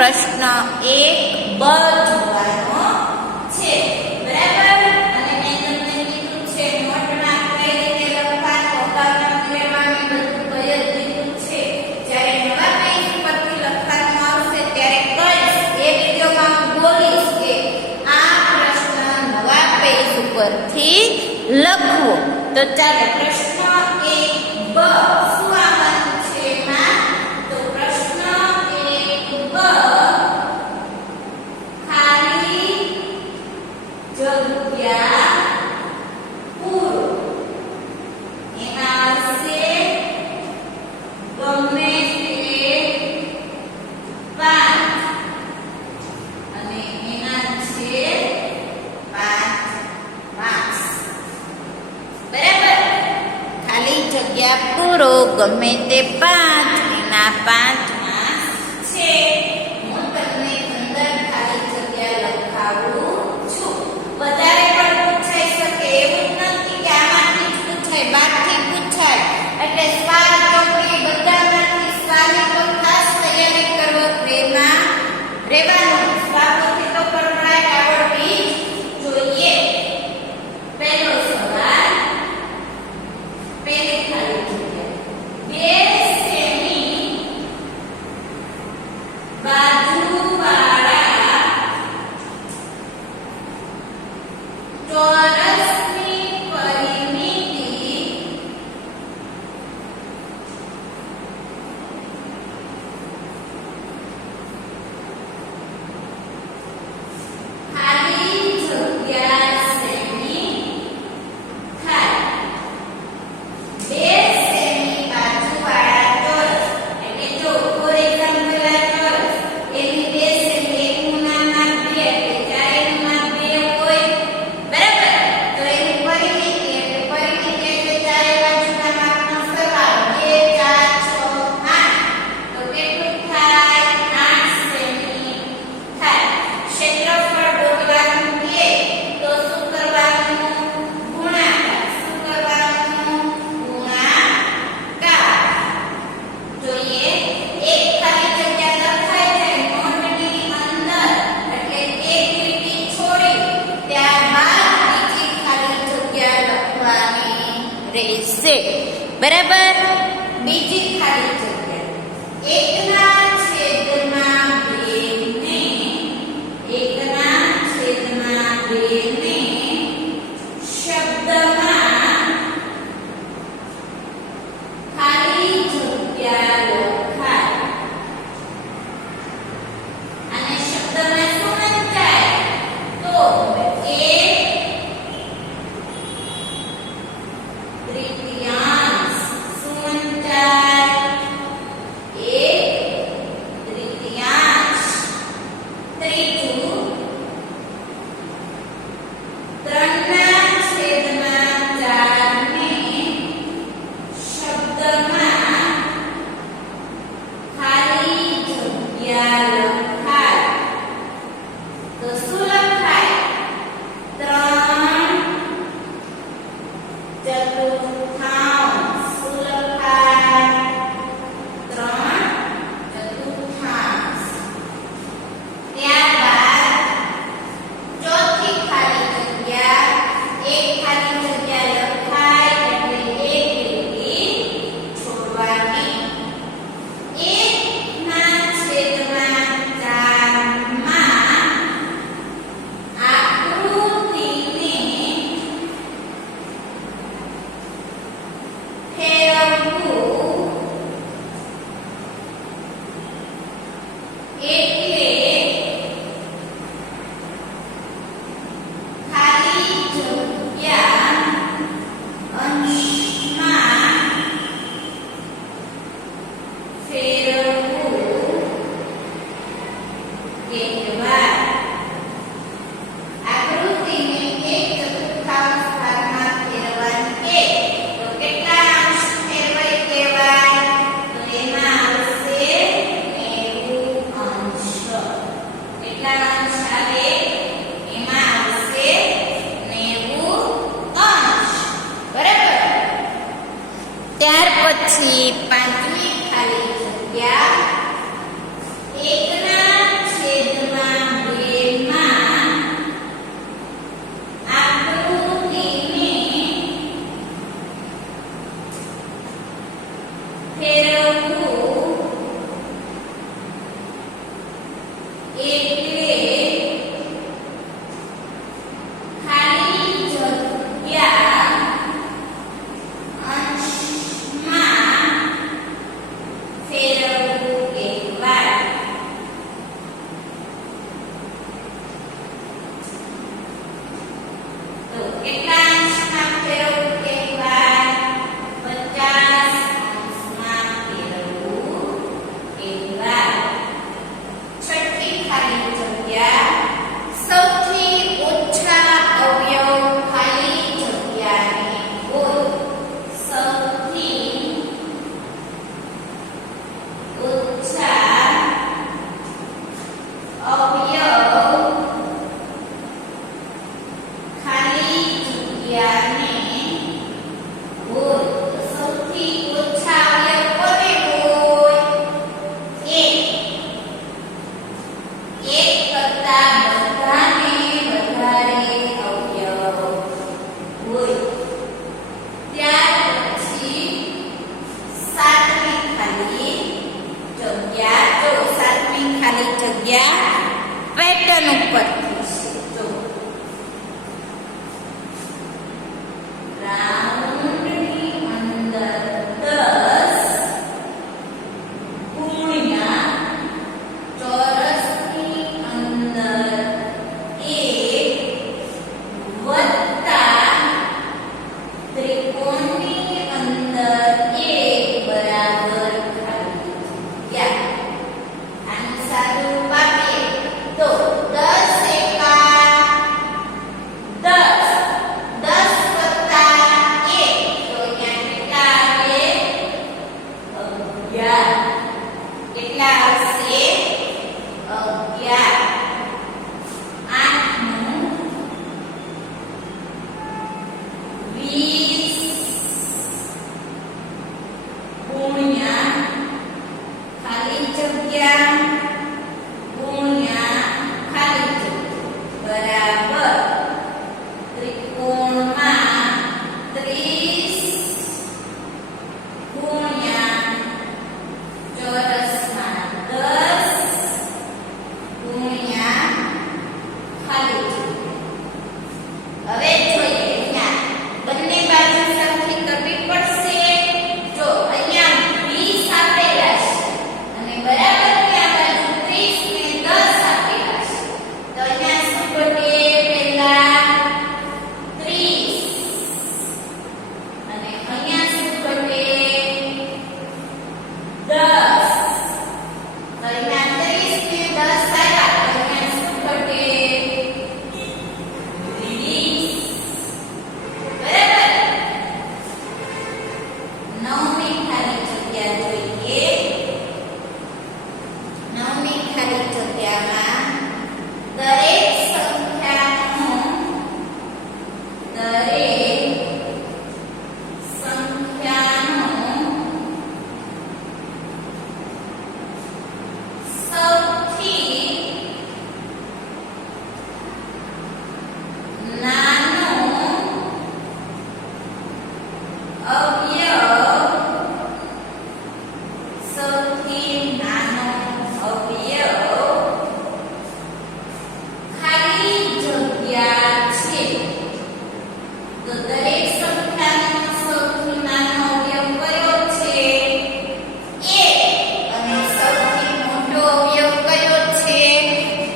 પ્રશ્ન એક બ જોવાનો છે. બરાબર? અને મેં તમને કીધું છે, નોટમાં કઈ રીતે લખવાનું, અગાઉના પીરિયડમાં બધું કહી દીધું છે. જ્યારે નવા પેજ પરથી લખવાનું આવશે, ત્યારે કહીશ એ વિડીયોમાં હું બોલીશ કે આ પ્રશ્ન નવા પેજ ઉપરથી લખવો. તો ચાલો, પ્રશ્ન Glória. રહેશે બરાબર બીજી ખાલી જગ્યા એકના A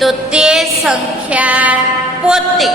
તો તે સંખ્યા પોતે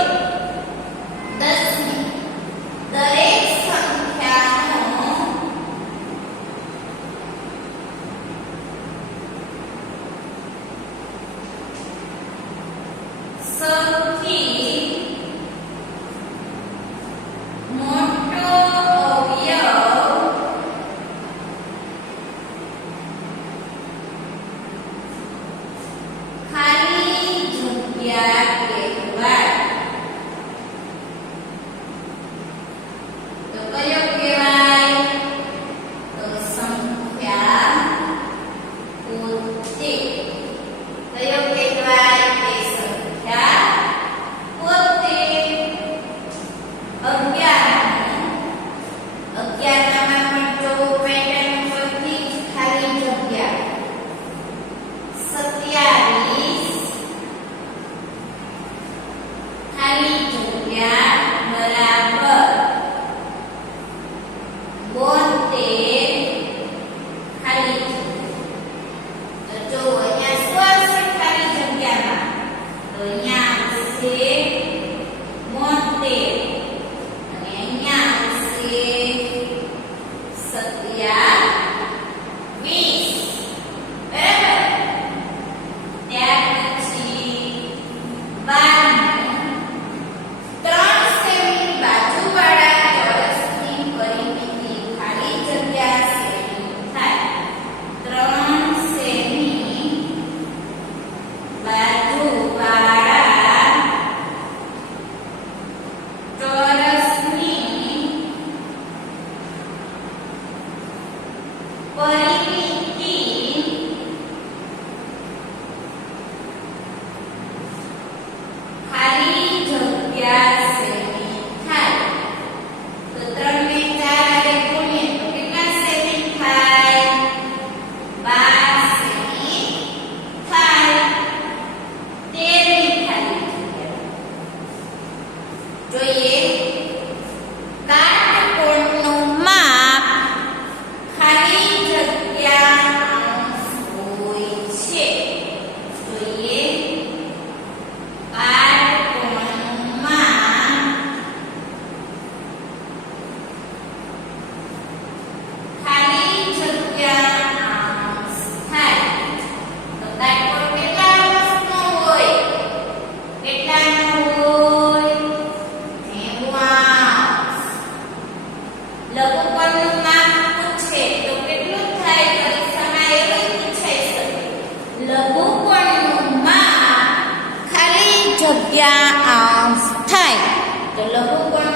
từ lớn hôm qua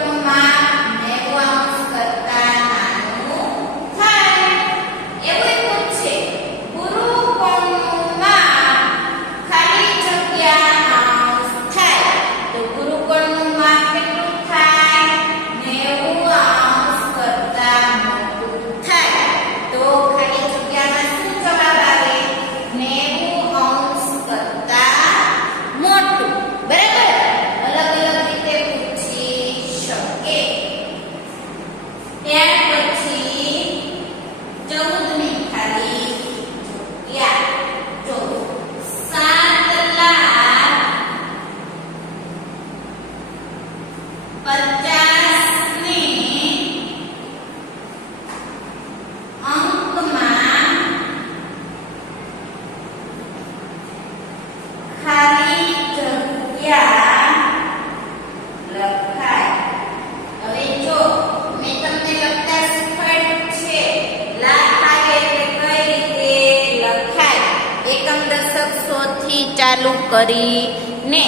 ચાલુ કરીને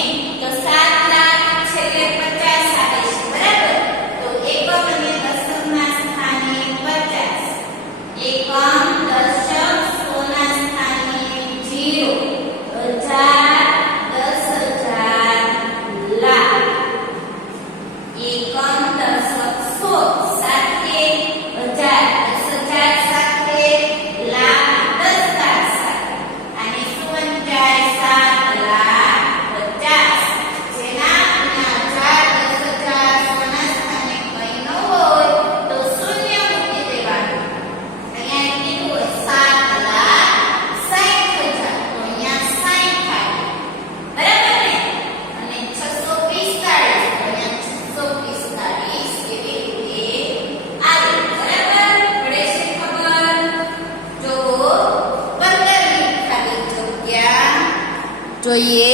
જોઈએ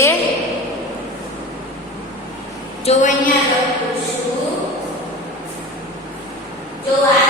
જો અહીંયા લખું છું જો આ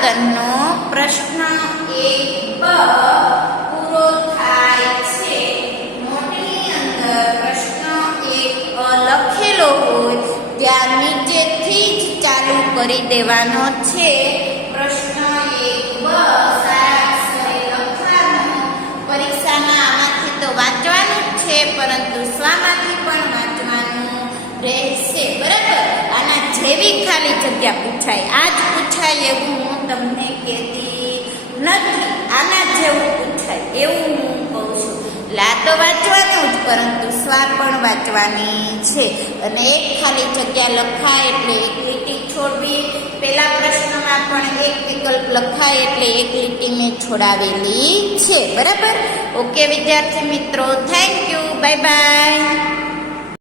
આગળનો પ્રશ્ન એક બ પૂરો થાય છે નોટની અંદર પ્રશ્ન એક લખેલો હોય ત્યાર નીચેથી જ ચાલુ કરી દેવાનો છે પ્રશ્ન એક બ પરીક્ષાના આમાંથી તો વાંચવાનું જ છે પરંતુ સ્વામાંથી પણ વાંચવાનું રહેશે, બરાબર? આના જેવી ખાલી જગ્યા પૂછાય. આ જ પૂછાય એવું તમને કહેતી નથી. આના જેવું પૂછાય. એવું હું કહું છું. આ તો વાંચવાનું જ, પરંતુ સ્વાર પણ વાંચવાની છે. અને એક ખાલી જગ્યા લખાય એટલે એક લીટી છોડવી. પેલા પ્રશ્નમાં પણ એક વિકલ્પ લખાય એટલે એક લીટી મેં છોડાવેલી છે. બરાબર? ઓકે, વિદ્યાર્થી મિત્રો. Thank you bye bye